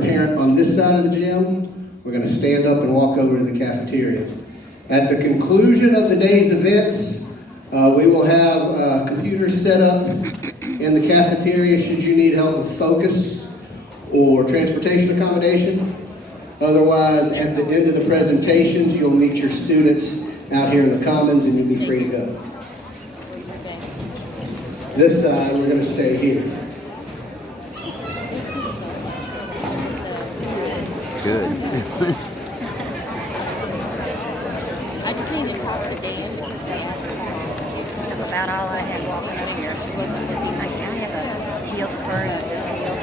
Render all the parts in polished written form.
Parent on this side of the gym, we're going to stand up and walk over to the cafeteria. At the conclusion of the day's events, we will have computers set up in the cafeteria should you need help with focus or transportation accommodation. Otherwise, at the end of the presentations, you'll meet your students out here in the commons and you'll be free to go. This side, we're going to stay here. Good. I just need to talk to Dan because they asked me. That's about all I had walking up here. I have a heel spur in this heel,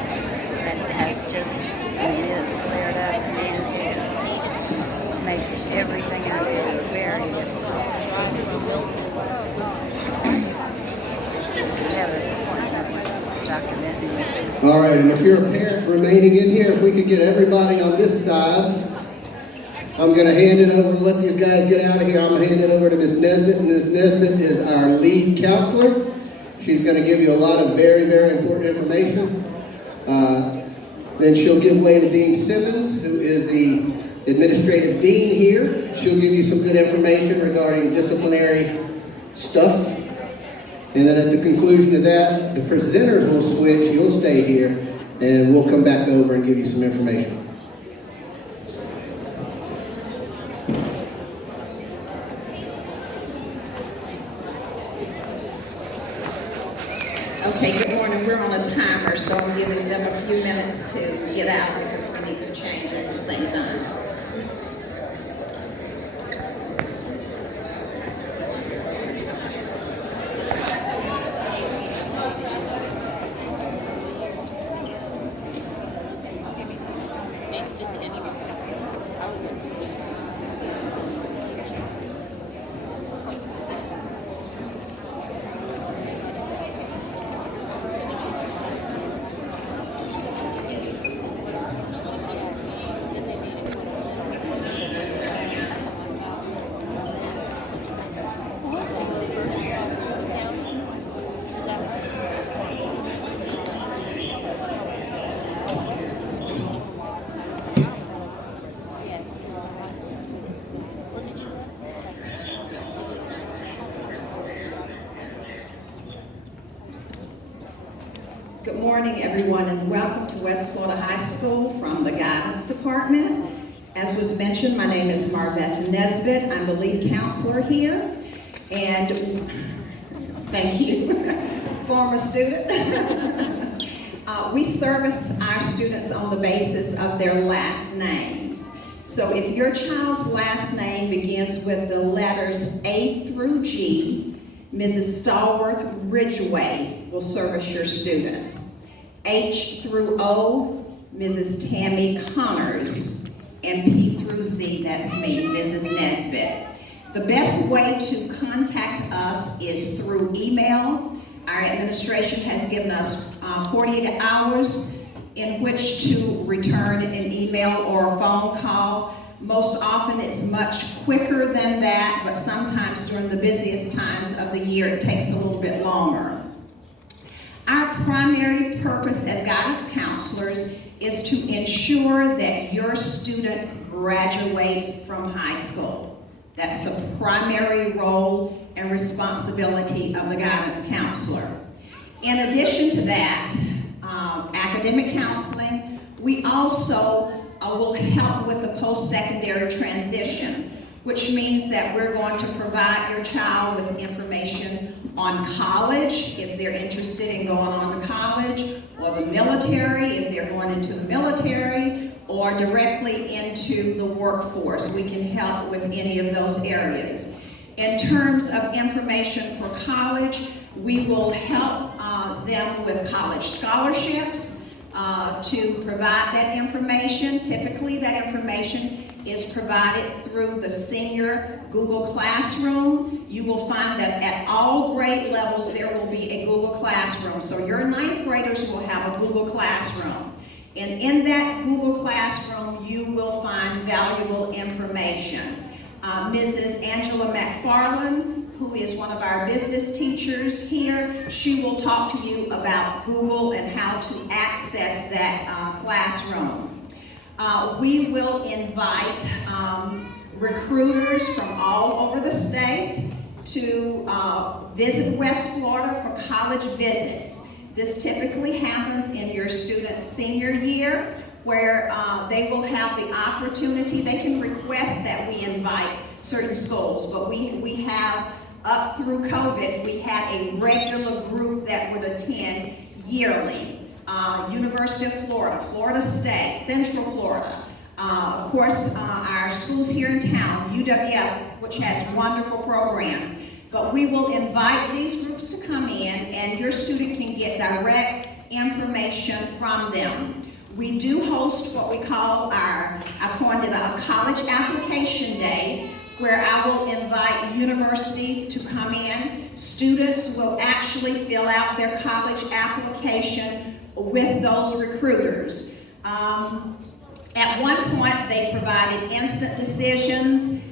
and it has just, it is flared up, and it just makes everything I do very difficult. I have an appointment with Dr. Benton. All right, and if you're a parent remaining in here, if we could get everybody on this side, I'm going to hand it over, let these guys get out of here. I'm going to hand it over to Ms. Nesbitt, and Ms. Nesbitt is our lead counselor. She's going to give you a lot of very, very important information. Then she'll give way to Dean Simmons, who is the administrative dean here. She'll give you some good information regarding disciplinary stuff. And then at the conclusion of that, the presenters will switch, you'll stay here, and we'll come back over and give you some information. Okay, good morning. We're on a timer, so I'm giving them a few minutes to get out because we need to change at the same time. Good morning, everyone, and welcome to West Florida High School from the Guidance Department. As was mentioned, my name is Marvetta Nesbitt. I'm the lead counselor here, and thank you, former student. We service our students on the basis of their last names. So if your child's last name begins with the letters A through G, Mrs. Stallworth Ridgeway will service your student. H through O, Mrs. Tammy Connors, and P through Z, that's me, Mrs. Nesbitt. The best way to contact us is through email. Our administration has given us 48 hours in which to return an email or a phone call. Most often it's much quicker than that, but sometimes during the busiest times of the year it takes a little bit longer. Our primary purpose as guidance counselors is to ensure that your student graduates from high school. That's the primary role and responsibility of the guidance counselor. In addition to that, academic counseling, we also will help with the post-secondary transition, which means that we're going to provide your child with information on college, if they're interested in going on to college, or the military, if they're going into the military, or directly into the workforce. We can help with any of those areas. In terms of information for college, we will help them with college scholarships to provide that information. Typically, that information is provided through the senior Google Classroom. You will find that at all grade levels there will be a Google Classroom. So your ninth graders will have a Google Classroom. And in that Google Classroom, you will find valuable information. Mrs. Angela McFarland, who is one of our business teachers here, she will talk to you about Google and how to access that classroom. We will invite recruiters from all over the state to visit West Florida for college visits. This typically happens in your student's senior year, where they will have the opportunity. They can request that we invite certain schools, but we have, up through COVID, we had a regular group that would attend yearly. University of Florida, Florida State, Central Florida, of course, our schools here in town, UWF, which has wonderful programs. But we will invite these groups to come in, and your student can get direct information from them. We do host what we call I coined it a college application day, where I will invite universities to come in. Students will actually fill out their college application with those recruiters. At one point, they provided instant decisions.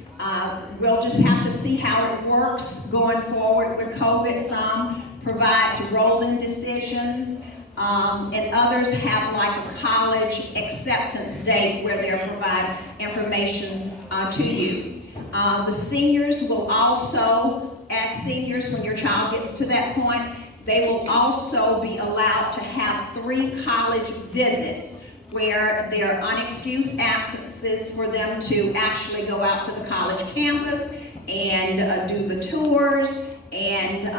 We'll just have to see how it works going forward with COVID. Some provides rolling decisions, and others have like a college acceptance date where they'll provide information to you. The seniors will also, as seniors, when your child gets to that point, they will also be allowed to have 3 college visits where there are unexcused absences for them to actually go out to the college campus and do the tours and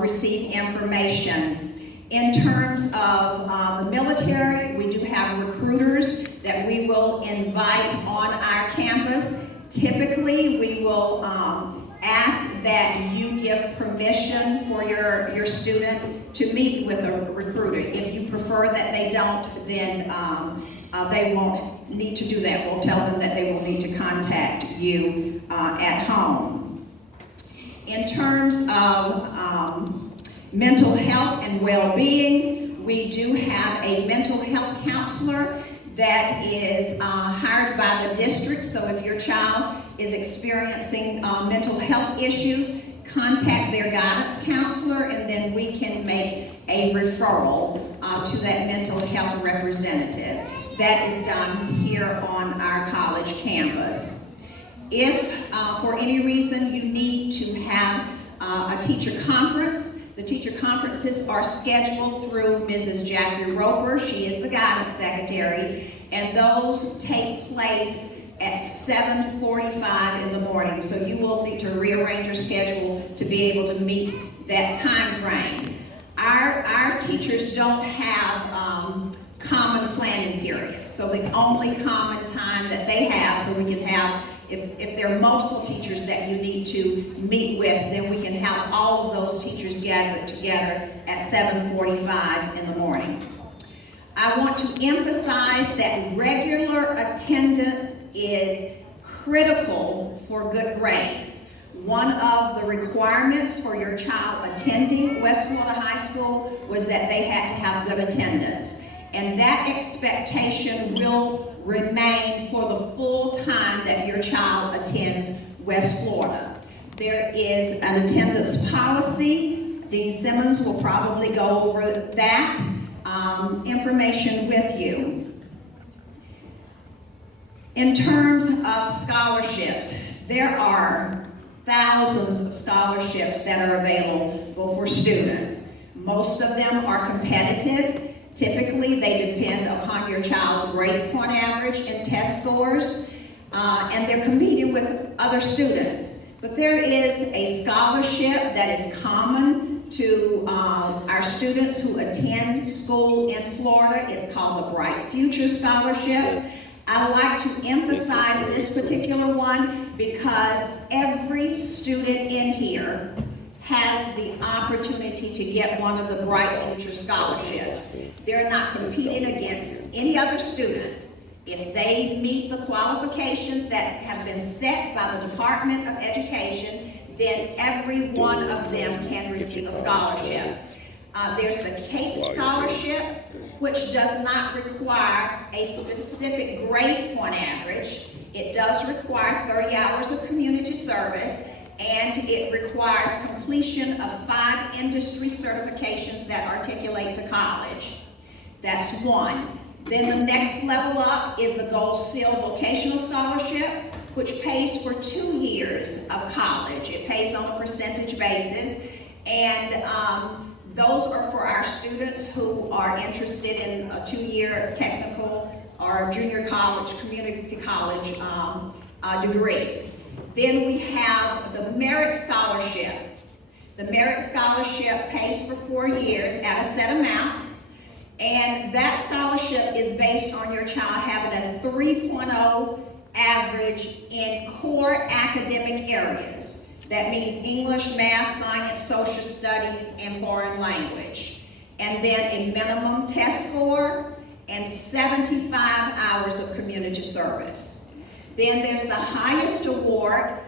receive information. In terms of the military, we do have recruiters that we will invite on our campus. Typically, we will ask that you give permission for your student to meet with a recruiter. If you prefer that they don't, then they won't need to do that. We'll tell them that they will need to contact you at home. In terms of mental health and well-being, we do have a mental health counselor that is hired by the district. So if your child is experiencing mental health issues, contact their guidance counselor, and then we can make a referral to that mental health representative. That is done here on our college campus. If for any reason you need to have a teacher conference, the teacher conferences are scheduled through Mrs. Jackie Roper. She is the guidance secretary, and those take place at 7:45 in the morning. So you will need to rearrange your schedule to be able to meet that time frame. Our teachers don't have common planning periods. So the only common time that they have, so we can have, if there are multiple teachers that you need to meet with, then we can have all of those teachers gathered together at 7:45 in the morning. I want to emphasize that regular attendance is critical for good grades. One of the requirements for your child attending West Florida High School was that they had to have good attendance. And that expectation will remain for the full time that your child attends West Florida. There is an attendance policy. Dean Simmons will probably go over that information with you. In terms of scholarships, there are thousands of scholarships that are available for students. Most of them are competitive. Typically, they depend upon your child's grade point average and test scores, and they're competing with other students. But there is a scholarship that is common to our students who attend school in Florida. It's called the Bright Future Scholarship. Yes. I like to emphasize this particular one because every student in here has the opportunity to get one of the Bright Future Scholarships. They're not competing against any other student. If they meet the qualifications that have been set by the Department of Education, then every one of them can receive a scholarship. There's the CAPE Scholarship, which does not require a specific grade point average. It does require 30 hours of community service, and it requires completion of 5 industry certifications that articulate to college. That's one. Then the next level up is the Gold Seal Vocational Scholarship, which pays for 2 years of college. It pays on a percentage basis, and those are for our students who are interested in a 2-year technical or junior college, community college degree. Then we have the Merit Scholarship. The Merit Scholarship pays for 4 years at a set amount, and that scholarship is based on your child having a 3.0 average in core academic areas. That means English, math, science, social studies, and foreign language. And then a minimum test score and 75 hours of community service. Then there's the highest award,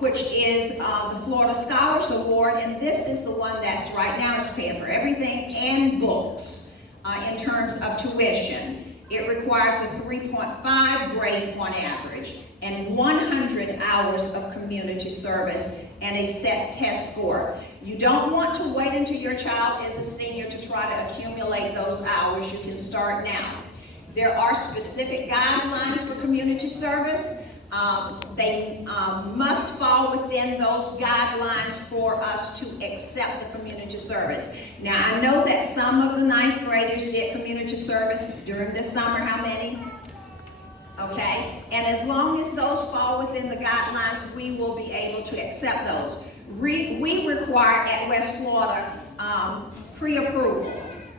which is the Florida Scholars Award, and this is the one that's right now is paying for everything and books in terms of tuition. It requires a 3.5 grade point average and 100 hours of community service and a set test score. You don't want to wait until your child is a senior to try to accumulate those hours. You can start now. There are specific guidelines for community service. They must fall within those guidelines for us to accept the community service. Now, I know that some of the 9th graders did community service during the summer. How many? Okay, and as long as those fall within the guidelines, we will be able to accept those. We require at West Florida pre-approval.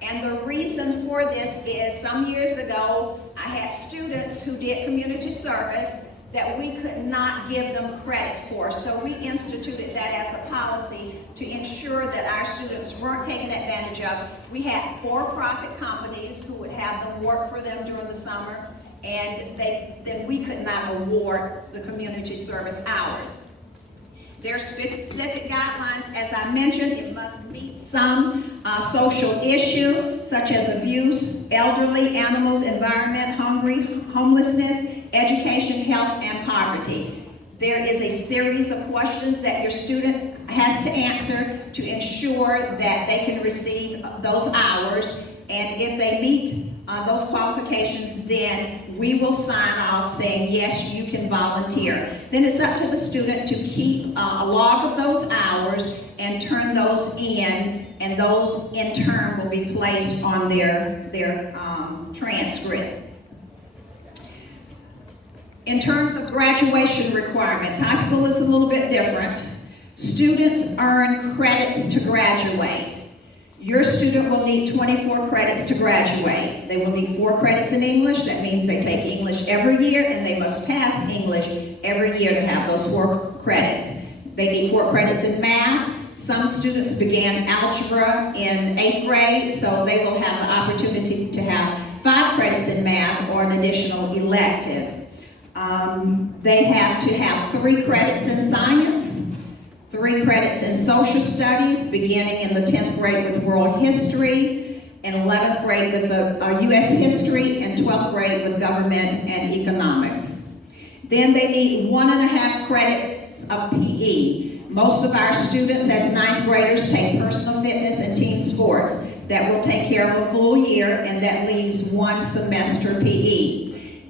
And the reason for this is some years ago, I had students who did community service that we could not give them credit for. So we instituted that as a policy to ensure that our students weren't taken advantage of. We had for-profit companies who would have them work for them during the summer, and then we could not award the community service hours. There are specific guidelines, as I mentioned. It must meet some social issue, such as abuse, elderly, animals, environment, homelessness, education, health, and poverty. There is a series of questions that your student has to answer to ensure that they can receive those hours. And if they meet those qualifications, then we will sign off saying, yes, you can volunteer. Then it's up to the student to keep a log of those hours and turn those in, and those in turn will be placed on their transcript. In terms of graduation requirements, high school is a little bit different. Students earn credits to graduate. Your student will need 24 credits to graduate. They will need 4 credits in English. That means they take English every year, and they must pass English every year to have those 4 credits. They need 4 credits in math. Some students began algebra in 8th grade, so they will have the opportunity to have 5 credits in math or an additional elective. They have to have 3 credits in science, 3 credits in social studies, beginning in the 10th grade with world history, and 11th grade with the U.S. history, and 12th grade with government and economics. Then they need 1.5 credits of PE. Most of our students as 9th graders take personal fitness and team sports. That will take care of a full year, and that leaves 1 semester PE.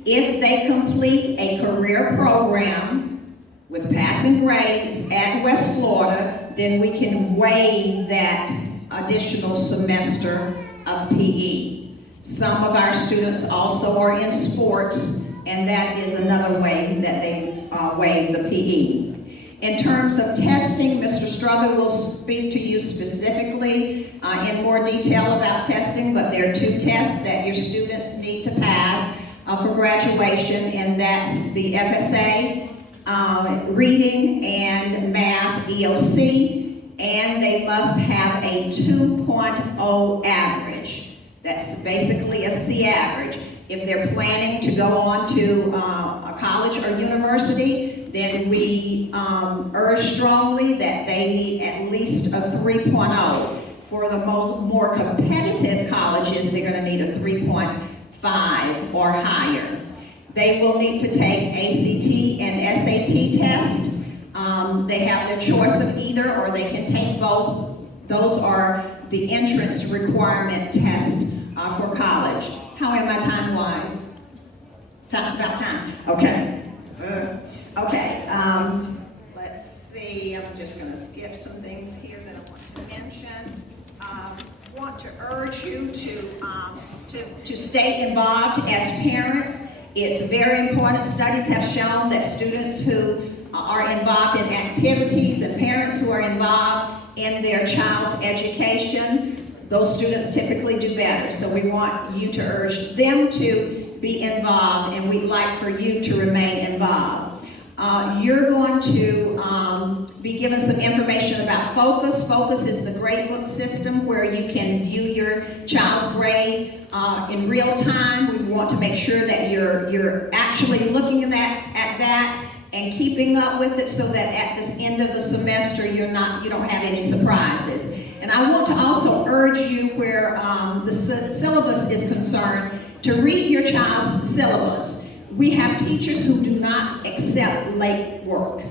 If they complete a career program with passing grades at West Florida, then we can waive that additional semester of PE. Some of our students also are in sports, and that is another way that they waive the PE. In terms of testing, Mr. Struggle will speak to you specifically in more detail about testing, but there are 2 tests that your students need to pass for graduation, and that's the FSA, reading and math EOC, and they must have a 2.0 average. That's basically a C average. If they're planning to go on to a college or university, then we urge strongly that they need at least a 3.0. For the more competitive colleges, they're going to need a 3.5 or higher. They will need to take ACT and SAT tests. They have the choice of either, or they can take both. Those are the entrance requirement tests for college. However, How am I time-wise? About time? Okay. Okay, let's see, I'm just gonna skip some things here that I want to mention. Want to urge you to stay involved as parents. It's very important. Studies have shown that students who are involved in activities and parents who are involved in their child's education, those students typically do better. So we want you to urge them to be involved, and we'd like for you to remain involved. You're going to be given some information about Focus. Focus is the gradebook system where you can view your child's grade in real time. We want to make sure that you're actually looking at that and keeping up with it, so that at the end of the semester you don't have any surprises. And I want to also urge you, where the syllabus is concerned, to read your child's syllabus. We have teachers who do not accept late work.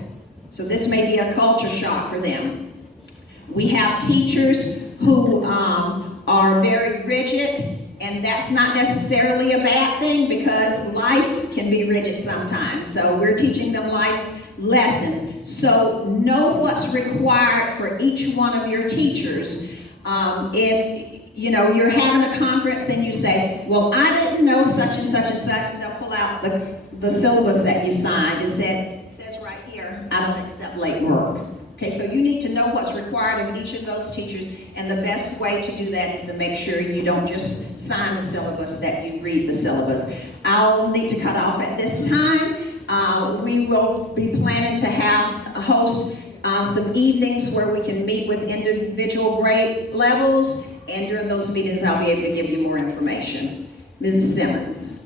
So this may be a culture shock for them. We have teachers who are very rigid, and that's not necessarily a bad thing, because life can be rigid sometimes. So we're teaching them life lessons. So know what's required for each one of your teachers. If you're having a conference and you say, well, I didn't know such and such and such, they'll pull out the syllabus that you signed and it says right here, I don't accept late work. Okay, so you need to know what's required of each of those teachers, and the best way to do that is to make sure you don't just sign the syllabus, that you read the syllabus. I'll need to cut off at this time. We will be planning to host some evenings where we can meet with individual grade levels, and during those meetings I'll be able to give you more information. Mrs. Simmons.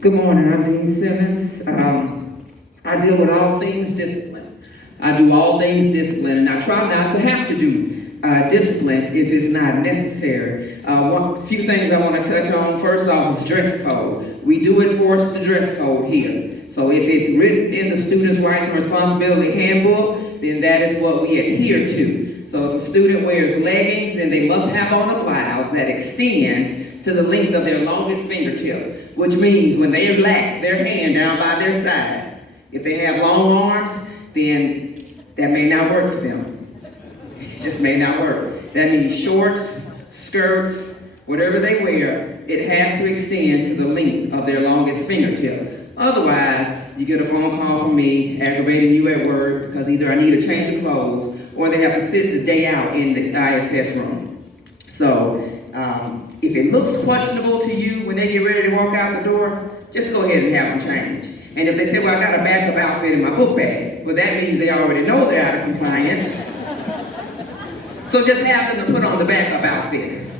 Good morning, I'm Dean Simmons. I deal with all things discipline. I do all things discipline, and I try not to have to do discipline if it's not necessary. One few things I want to touch on. First off is dress code. We do enforce the dress code here. So if it's written in the Students' Rights and Responsibility Handbook, then that is what we adhere to. So if a student wears leggings, then they must have on a blouse that extends to the length of their longest fingertip, which means when they relax their hand down by their side, if they have long arms, then that may not work for them. It just may not work. That means shorts, skirts, whatever they wear, it has to extend to the length of their longest fingertip. Otherwise, you get a phone call from me aggravating you at work because either I need a change of clothes or they have to sit the day out in the ISS room. So, if it looks questionable to you when they get ready to walk out the door, just go ahead and have them change. And if they say, well, I got a backup outfit in my book bag, well, that means they already know they're out of compliance. So just have them to put on the backup outfit.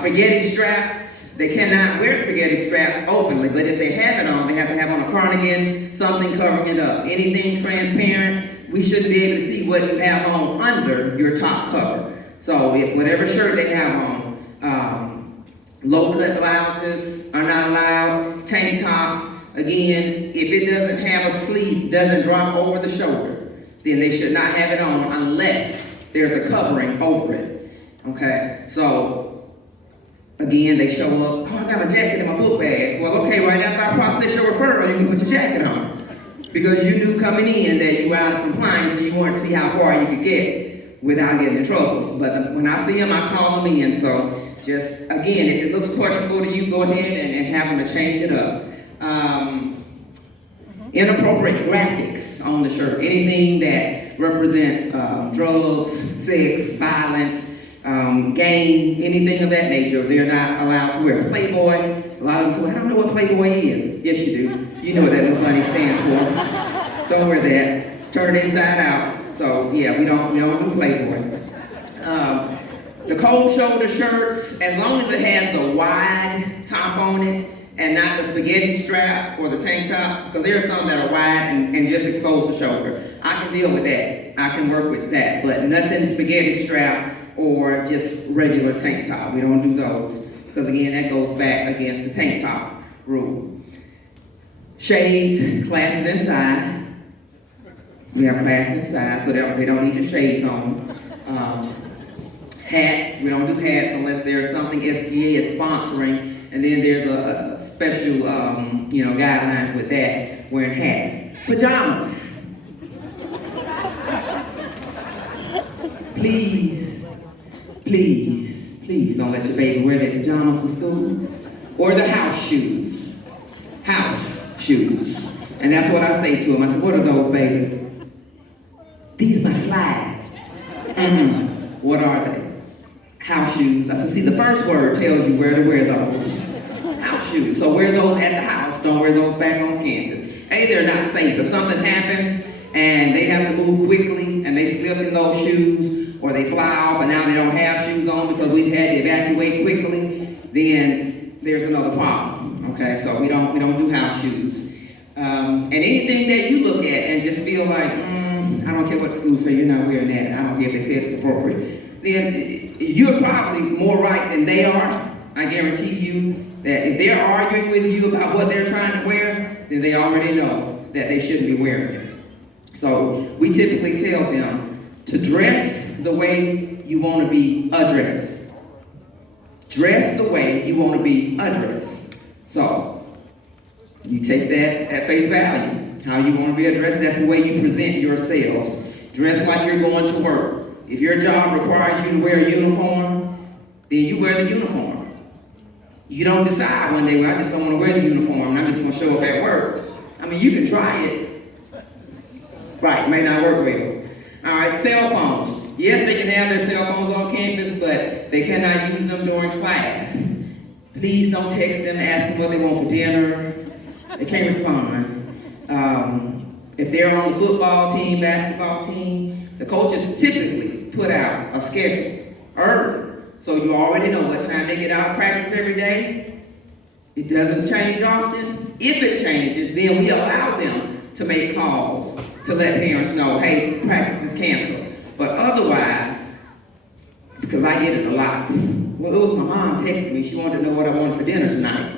Spaghetti straps, they cannot wear spaghetti straps openly, but if they have it on, they have to have on a cardigan, something covering it up. Anything transparent, we shouldn't be able to see what you have on under your top cover. So if whatever shirt they have on, low-cut blouses are not allowed, tank tops. Again, if it doesn't have a sleeve, doesn't drop over the shoulder, then they should not have it on unless there's a covering over it. Okay, so again, they show up, oh, I got a jacket in my book bag. Well, okay, right after I process your referral, you can put your jacket on. Because you knew coming in that you were out of compliance and you wanted to see how far you could get without getting in trouble. But when I see them, I call them in. So just, again, if it looks questionable to you, go ahead and have them to change it up. Inappropriate graphics on the shirt, anything that represents drugs, sex, violence, gang, anything of that nature, they're not allowed to wear. Playboy, a lot of them say, I don't know what Playboy is. Yes, you do. You know what that little bunny stands for. Don't wear that. Turn it inside out. So yeah, we don't do Playboy. The cold shoulder shirts, as long as it has the wide top on it and not the spaghetti strap or the tank top, because there are some that are wide and just expose the shoulder. I can deal with that. I can work with that, but nothing spaghetti strap or just regular tank top. We don't do those, because again, that goes back against the tank top rule. Shades, classes inside. We have classes inside, so they don't need your shades on. Hats, we don't do hats unless there's something SGA is sponsoring, and then there's a special, guidelines with that, wearing hats. Pajamas. Please don't let your baby wear their pajamas to school. Or the house shoes. House shoes. And that's what I say to them. I said, what are those, baby? These my slides. What are they? House shoes. I said, see, the first word tells you where to wear those. House shoes. So wear those at the house. Don't wear those back on campus. A, they're not safe. If something happens and they have to move quickly and they slip in those shoes, or they fly off and now they don't have shoes on because we've had to evacuate quickly, then there's another problem. Okay, so we don't do house shoes. And anything that you look at and just feel like, I don't care what school say, you're not wearing that. I don't care if they said it's appropriate. Then you're probably more right than they are. I guarantee you that if they're arguing with you about what they're trying to wear, then they already know that they shouldn't be wearing it. So we typically tell them to dress the way you want to be addressed. Dress the way you want to be addressed. So you take that at face value. How you want to be addressed, that's the way you present yourselves. Dress like you're going to work. If your job requires you to wear a uniform, then you wear the uniform. You don't decide one day, well, I just don't want to wear the uniform and I'm just going to show up at work. I mean, you can try it. Right, may not work well. All right, cell phones. Yes, they can have their cell phones on campus, but they cannot use them during class. Please don't text them, ask them what they want for dinner. They can't respond. If they're on the football team, basketball team, the coaches typically put out a schedule early. So you already know what time they get out of practice every day. It doesn't change often. If it changes, then we allow them to make calls to let parents know, hey, practice is canceled. But otherwise, because I get it a lot, well, it was my mom texting me. She wanted to know what I wanted for dinner tonight.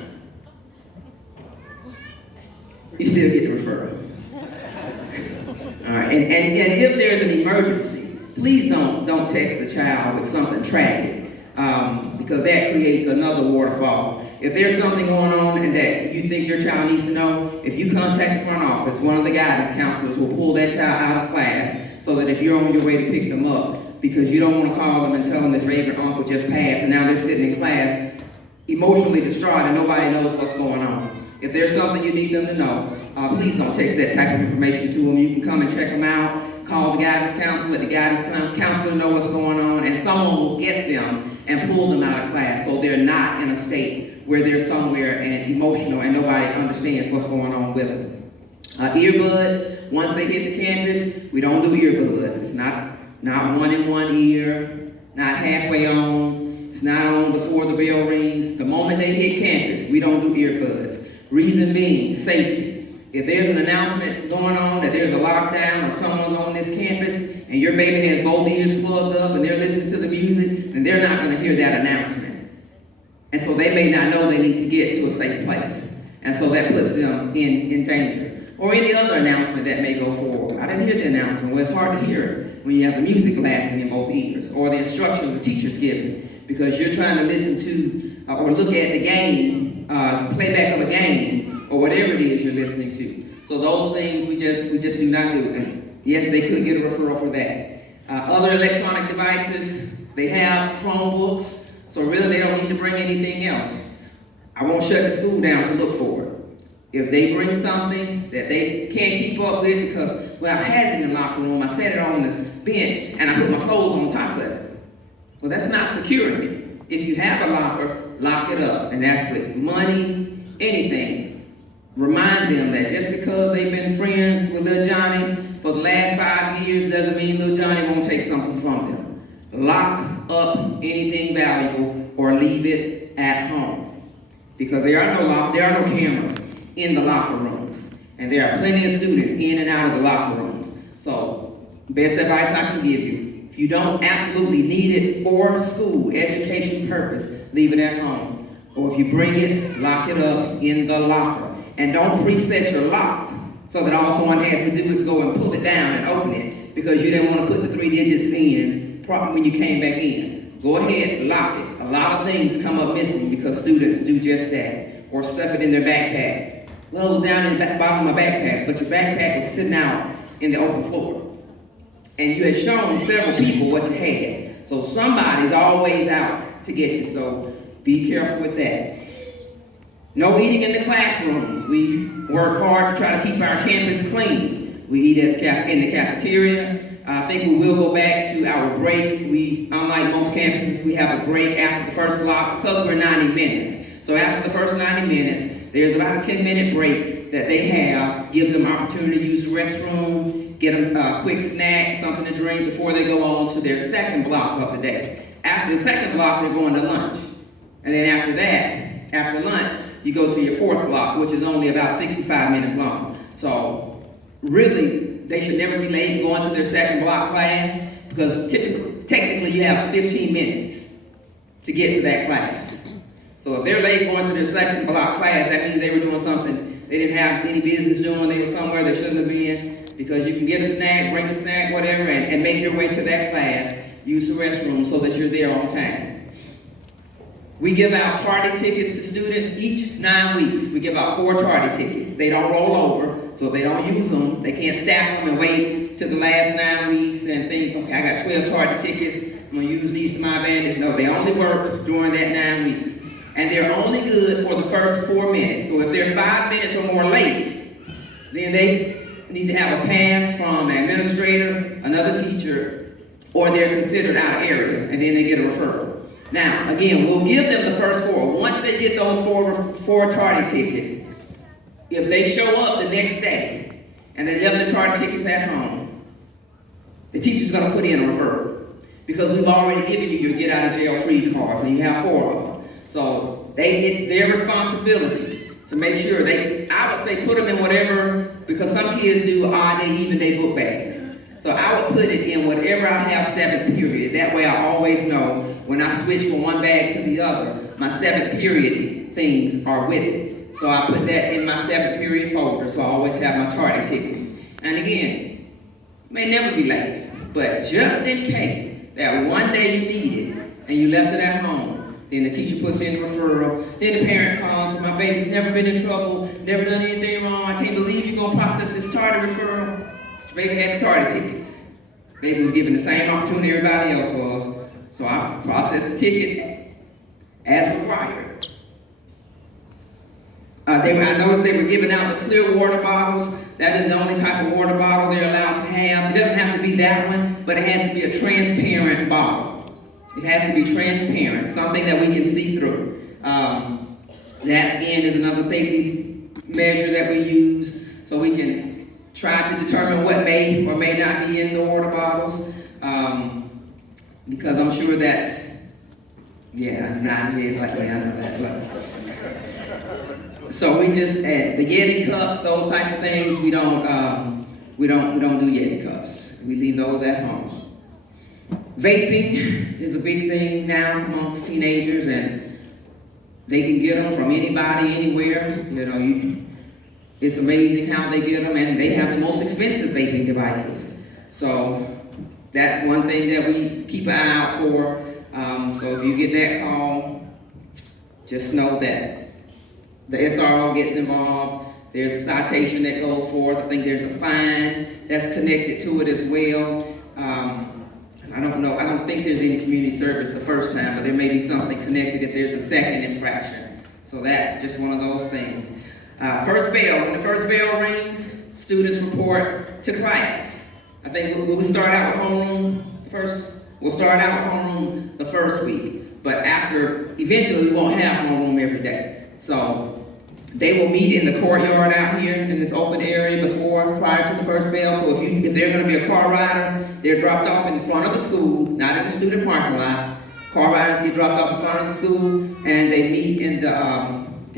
You still get the referral. All right, and if there's an emergency, please don't text the child with something tragic, because that creates another waterfall. If there's something going on and that you think your child needs to know, if you contact the front office, one of the guidance counselors will pull that child out of class so that if you're on your way to pick them up, because you don't want to call them and tell them their favorite uncle just passed and now they're sitting in class emotionally distraught and nobody knows what's going on. If there's something you need them to know, please don't text that type of information to them. You can come and check them out, call the guidance counselor, let the guidance counselor know what's going on, and someone will get them and pull them out of class so they're not in a state where they're somewhere and emotional and nobody understands what's going on with them. Earbuds, once they hit the campus, we don't do earbuds. It's not one in one ear, not halfway on, it's not on before the bell rings. The moment they hit campus, we don't do earbuds. Reason being, safety. If there's an announcement going on that there's a lockdown or someone's on this campus and your baby has both ears plugged up and they're listening to the music, then they're not going to hear that announcement. And so they may not know they need to get to a safe place. And so that puts them in danger. Or any other announcement that may go forward. I didn't hear the announcement. Well, it's hard to hear when you have the music blasting in both ears or the instructions the teacher's giving, because you're trying to listen to or look at the game, playback of a game, or whatever it is you're listening to. So those things we just do not do. And yes, they could get a referral for that. Other electronic devices, they have Chromebooks. So really, they don't need to bring anything else. I won't shut the school down to look for it. If they bring something that they can't keep up with because, well, I had it in the locker room, I set it on the bench, and I put my clothes on top of it. Well, that's not securing it. If you have a locker, lock it up. And that's with money, anything. Remind them that just because they've been friends with little Johnny for the last 5 years doesn't mean little Johnny won't take something from them. Lock up anything valuable or leave it at home. Because there are no cameras in the locker rooms. And there are plenty of students in and out of the locker rooms. So, best advice I can give you, if you don't absolutely need it for school, education purpose, leave it at home. Or if you bring it, lock it up in the locker. And don't preset your lock so that all someone has to do is go and pull it down and open it because you didn't want to put the 3 digits in when you came back in. go ahead, lock it. A lot of things come up missing because students do just that, or stuff it in their backpack. Well, it was down in the bottom of my backpack, but your backpack was sitting out in the open floor. And you had shown several people what you had. So somebody's always out to get you, so be careful with that. No eating in the classrooms. We work hard to try to keep our campus clean. We eat in the cafeteria. I think we will go back to our break. Unlike most campuses, we have a break after the first block because we're 90 minutes. So after the first 90 minutes, there's about a 10-minute break that they have, gives them opportunity to use the restroom, get a quick snack, something to drink before they go on to their second block of the day. After the second block, they're going to lunch. And then after that, after lunch, you go to your fourth block, which is only about 65 minutes long. So really, they should never be late going to their second block class because technically you have 15 minutes to get to that class. So if they're late going to their second block class, that means they were doing something they didn't have any business doing. They were somewhere they shouldn't have been, because you can get a snack, bring a snack, whatever, and make your way to that class, use the restroom so that you're there on time. We give out tardy tickets to students each 9 weeks. We give out 4 tardy tickets. They don't roll over, so if they don't use them, they can't stack them and wait to the last 9 weeks and think, okay, I got 12 tardy tickets, I'm gonna use these to my advantage. No, they only work during that 9 weeks. And they're only good for the first 4 minutes. So if they're 5 minutes or more late, then they need to have a pass from an administrator, another teacher, or they're considered out of area, and then they get a referral. Now, again, we'll give them the first 4. Once they get those four tardy tickets, if they show up the next day and they left the tardy tickets at home, the teacher's going to put in a referral, because we've already given you your get out of jail free cards, and you have 4 of them. So it's their responsibility to make sure I would say put them in whatever, because some kids do odd and even day book bags. So I would put it in whatever I have 7th period. That way I always know when I switch from one bag to the other, my 7th period things are with it. So I put that in my 7th period folder, so I always have my tardy tickets. And again, you may never be late, but just in case that one day you need it and you left it at home, then the teacher puts in the referral, then the parent calls, my baby's never been in trouble, never done anything wrong, I can't believe you're gonna process this tardy referral. Baby had the tardy tickets. Baby was given the same opportunity everybody else was, so I processed the ticket as required. I noticed they were giving out the clear water bottles. That is the only type of water bottle they're allowed to have. It doesn't have to be that one, but it has to be a transparent bottle. It has to be transparent, something that we can see through. That again is another safety measure that we use, so we can try to determine what may or may not be in the water bottles. Because I'm sure that's, not me, it's like, I know that. So we just add the Yeti cups, those type of things. We don't do Yeti cups. We leave those at home. Vaping is a big thing now amongst teenagers, and they can get them from anybody, anywhere. It's amazing how they get them, and they have the most expensive vaping devices. So that's one thing that we keep an eye out for. So if you get that call, just know that the SRO gets involved. There's a citation that goes forth. I think there's a fine that's connected to it as well. I don't know. I don't think there's any community service the first time, but there may be something connected if there's a second infraction. So that's just one of those things. First bell. When the first bell rings, students report to class. I think we'll start out with homeroom first. We'll start out with homeroom the first week, but eventually we won't have homeroom every day. So they will meet in the courtyard out here in this open area prior to the first bell. So if they're going to be a car rider, they're dropped off in front of the school, not in the student parking lot. Car riders get dropped off in front of the school, and they meet in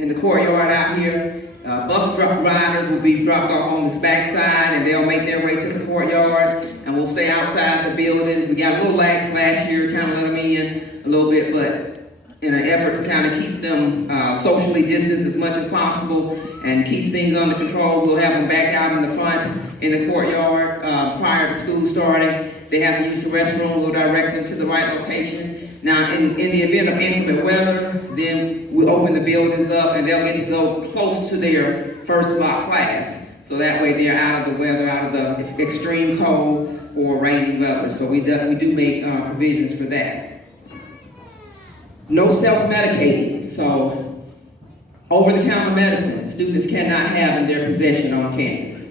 the courtyard out here. Bus riders will be dropped off on this backside, and they'll make their way to the courtyard, and we'll stay outside the buildings. We got a little lax last year, kind of let them in a little bit, but in an effort to kind of keep them socially distanced as much as possible and keep things under control, we'll have them back out in the front in the courtyard prior to school starting. They have to use the restroom, we'll direct them to the right location. Now, in the event of inclement weather, then we open the buildings up and they'll get to go close to their first block class. So that way they're out of the weather, out of the extreme cold or rainy weather. So we do make provisions for that. No self-medicating. So over-the-counter medicine, students cannot have in their possession on campus.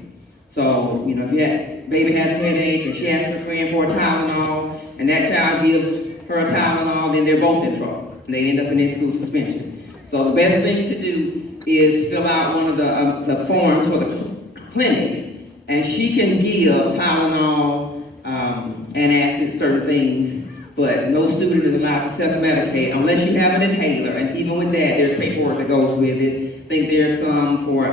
So, you know, if baby has a headache and she asks her friend for a Tylenol, and that child gives her a Tylenol, then they're both in trouble. And they end up in in-school suspension. So the best thing to do is fill out one of the forms for the clinic, and she can give Tylenol and certain things, but no student is allowed to self-medicate unless you have an inhaler, and even with that, there's paperwork that goes with it. I think there's some for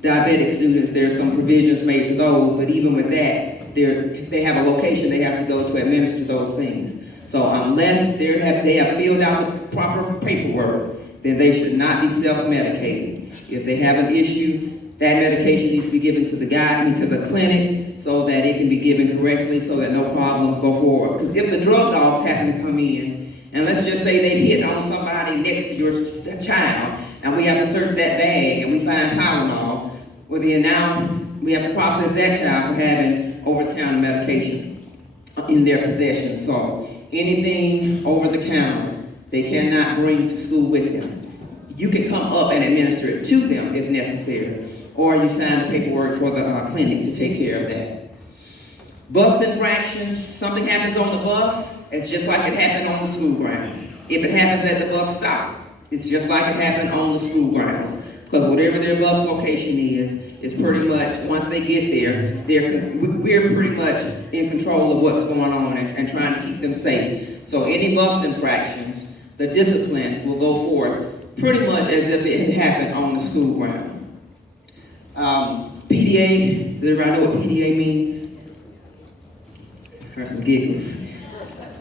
diabetic students, there's some provisions made for those, but even with that, they have a location they have to go to administer those things. So unless they have filled out the proper paperwork, then they should not be self-medicating. If they have an issue, that medication needs to be given to the clinic so that it can be given correctly so that no problems go forward. Because if the drug dogs happen to come in, and let's just say they hit on somebody next to your child, and we have to search that bag and we find Tylenol, well then now we have to process that child for having over-the-counter medication in their possession. So anything over-the-counter, they cannot bring to school with them. You can come up and administer it to them if necessary, or you sign the paperwork for the clinic to take care of that. Bus infractions, something happens on the bus, it's just like it happened on the school grounds. If it happens at the bus stop, it's just like it happened on the school grounds. Because whatever their bus location is pretty much, once they get there, we're pretty much in control of what's going on and trying to keep them safe. So any bus infractions, the discipline will go forth pretty much as if it had happened on the school ground. PDA, does everybody know what PDA means? Heard some giggles.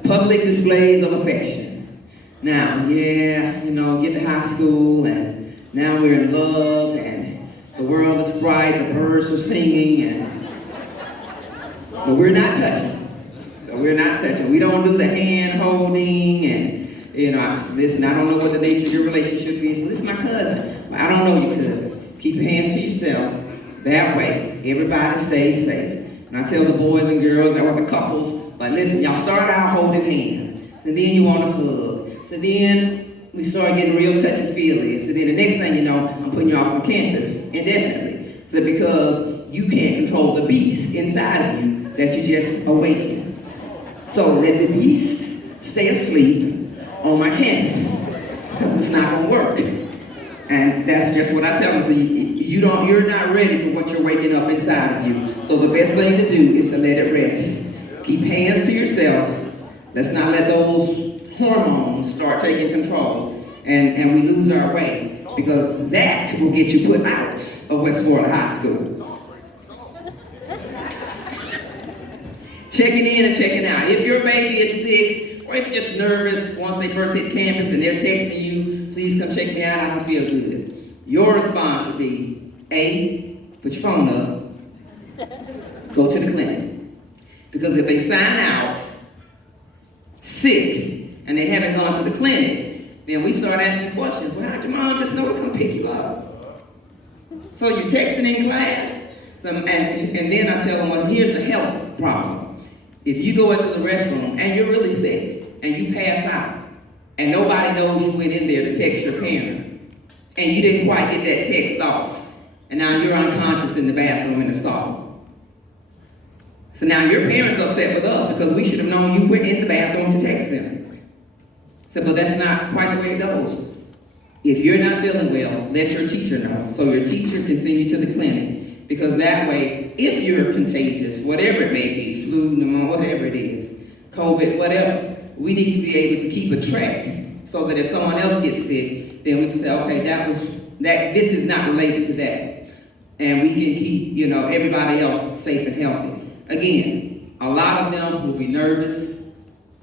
Public displays of affection. Now, yeah, you know, get to high school and now we're in love and the world is bright, the birds are singing, but we're not touching. So we're not touching. We don't do the hand holding and, you know, listen, I don't know what the nature of your relationship is. Well, this is my cousin. I don't know your cousin. Keep your hands to yourself. That way, everybody stays safe. And I tell the boys and girls or the couples, like, listen, y'all start out holding hands. And then you want to hug. So then we start getting real touchy feely. So then the next thing you know, I'm putting you off from campus indefinitely. So because you can't control the beast inside of you that you just awakened. So let the beast stay asleep on my campus. Because it's not going to work. And that's just what I tell them. So you're not ready for what you're waking up inside of you. So the best thing to do is to let it rest. Keep hands to yourself. Let's not let those hormones start taking control and we lose our way, because that will get you put out of West Florida High School. Checking in and checking out. If your baby is sick or if you're just nervous once they first hit campus and they're texting you, please come check me out, I don't feel good. Your response would be, A, put your phone up, go to the clinic. Because if they sign out sick and they haven't gone to the clinic, then we start asking questions. Well, how'd your mom just know to come pick you up? So you're texting in class, and then I tell them, well, here's the health problem. If you go into the restroom and you're really sick and you pass out and nobody knows you went in there to text your parent and you didn't quite get that text off, and now you're unconscious in the bathroom in the stall. So now your parents are upset with us because we should have known you went in the bathroom to text them. So, but that's not quite the way it goes. If you're not feeling well, let your teacher know. So your teacher can send you to the clinic. Because that way, if you're contagious, whatever it may be, flu, pneumonia, whatever it is, COVID, whatever, we need to be able to keep a track so that if someone else gets sick, then we can say, okay, this is not related to that. And we can keep, everybody else safe and healthy. Again, a lot of them will be nervous.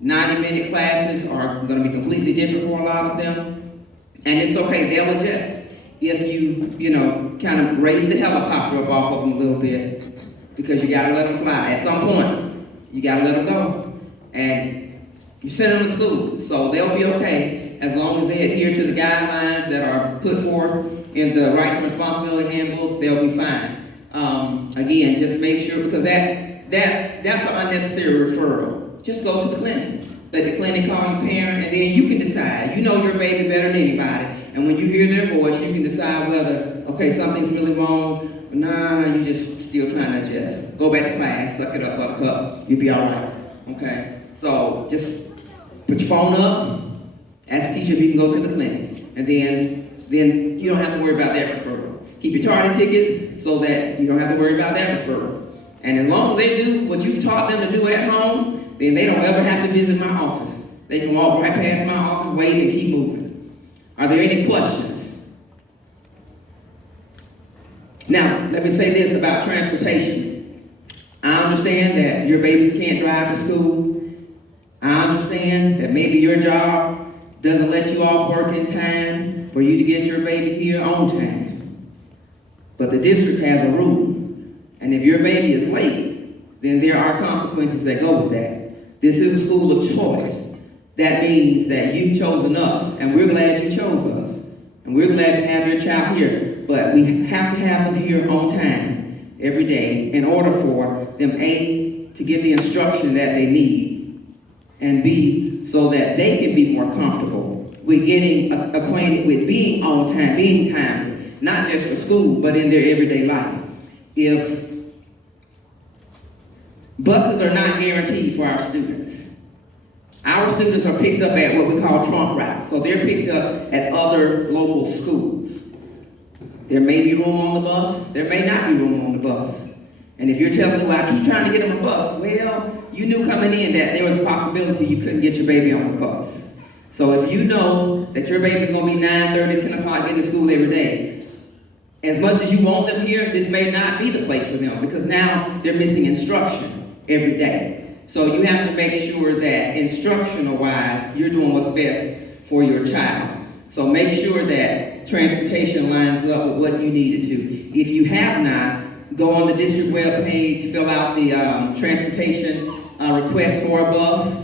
90-minute classes are going to be completely different for a lot of them. And it's okay, they'll adjust. If you kind of raise the helicopter up off of them a little bit, because you got to let them fly. At some point, you got to let them go. And You send them to school, so they'll be okay as long as they adhere to the guidelines that are put forth in the Rights and Responsibility Handbook. They'll be fine. Again, just make sure, because that's an unnecessary referral. Just go to the clinic. Let the clinic call your parent, and then you can decide. You know your baby better than anybody, and when you hear their voice, you can decide whether, okay, something's really wrong, or nah, you just still trying to adjust. Go back to class, suck it up, buttercup. You'll be all right. Okay. So just put your phone up, ask the teacher if you can go to the clinic, and then you don't have to worry about that referral. Keep your tardy ticket so that you don't have to worry about that referral. And as long as they do what you've taught them to do at home, then they don't ever have to visit my office. They can walk right past my office, wait, and keep moving. Are there any questions? Now, let me say this about transportation. I understand that your babies can't drive to school. I understand that maybe your job doesn't let you off work in time for you to get your baby here on time. But the district has a rule. And if your baby is late, then there are consequences that go with that. This is a school of choice. That means that you've chosen us, and we're glad you chose us. And we're glad to have your child here. But we have to have them here on time every day in order for them, A, to get the instruction that they need, and B, so that they can be more comfortable with getting acquainted with being on time, being timely, not just for school, but in their everyday life. If buses are not guaranteed for our students are picked up at what we call trunk routes. So they're picked up at other local schools. There may be room on the bus, there may not be room on the bus. And if you're telling me, well, I keep trying to get on the bus, well, you knew coming in that there was a possibility you couldn't get your baby on the bus. So if you know that your baby's gonna be 9:30, 10 o'clock getting to school every day, as much as you want them here, this may not be the place for them, because now they're missing instruction every day. So you have to make sure that instructional-wise, you're doing what's best for your child. So make sure that transportation lines up with what you need it to. If you have not, go on the district web page, fill out the transportation request for a bus.